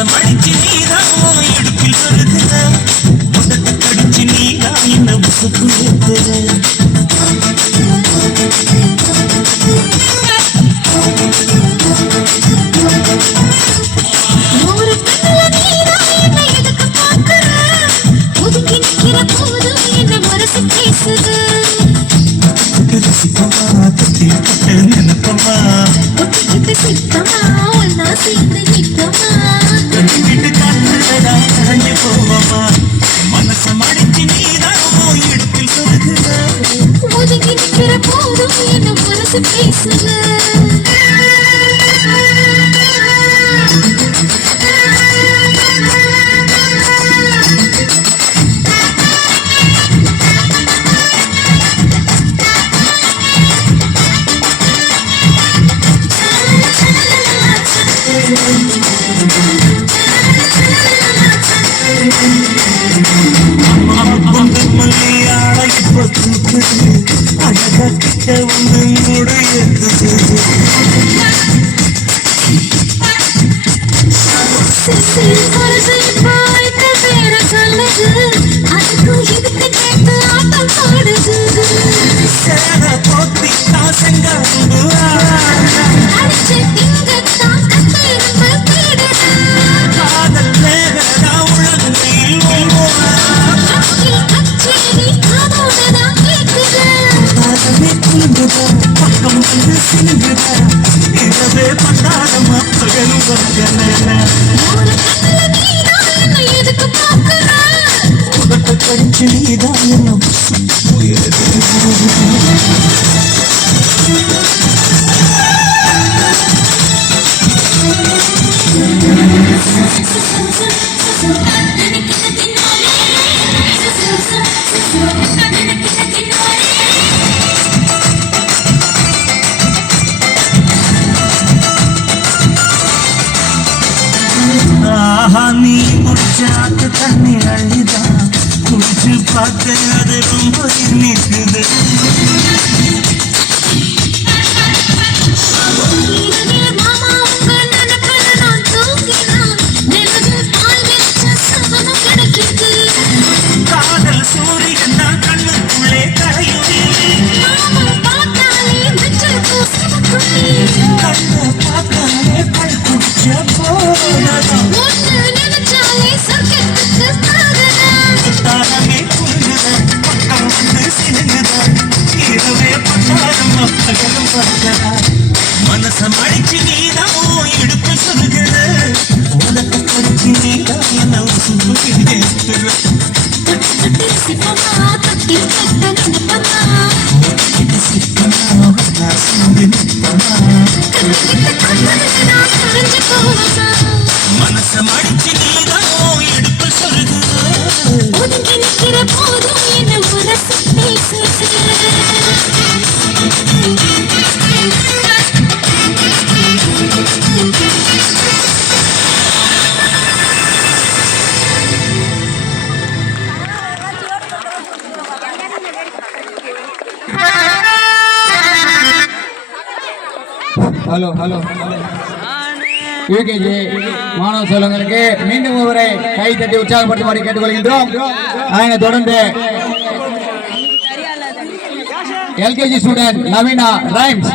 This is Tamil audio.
மனசமடிச்சு நீதான் இடுப்பில் வருகிற முட்டத்தை கடிச்சு நீதான் என்ன உசுப்பு ஏத்துற மனசமடிச்சு நீதான் இடுப்பில் வருகிற ஒதுங்கி நிக்கிற போதும் என்ன மனசு பேசுற அழகிட்ட வந்து முடியுது போத்தி காசங்க காதல் மேகடா உலகில் பக்கம் வந்து சிந்துத இரவே பண்டாரமா பகலும் உதட்ட கடிச்சு நீதான் என்ன நீ முடிச்சாக்கு தண்ணி அள்ளிதான் குடிச்சு பார்த்து அது ரொம்ப நிற்குது காதல் சூரியன் தான் கண்ணுக்குள்ளே கரையுது கண்ணு பார்த்தாலே பல் குடிச்ச போனதான் தானமே புரிஞ்சுதான் பக்கம் வந்து சினுங்குதான் இரவே பட்டாரம் அப்பகலும் பார்க்கறா மனசமடிச்சு நீதான் இடுப்பு சொல்லுகிற உனக்கு கடிச்சு நீதான் என்ன உசுப்பு கேட்கிற மனசமடிச்சு நீதான் இடுப்பு சொல்லுகிற போதும் என்ன மனசு ஹலோ ஹலோ யூகேஜி மாணவ செல்வங்களுக்கு மீண்டும் ஒருவரை கை தட்டி உற்சாகப்படுத்துமாறு கேட்டுக்கொள்கின்றோம். அதனை தொடர்ந்து எல்கேஜி ஸ்டூடெண்ட் நவீனா ரைம்ஸ்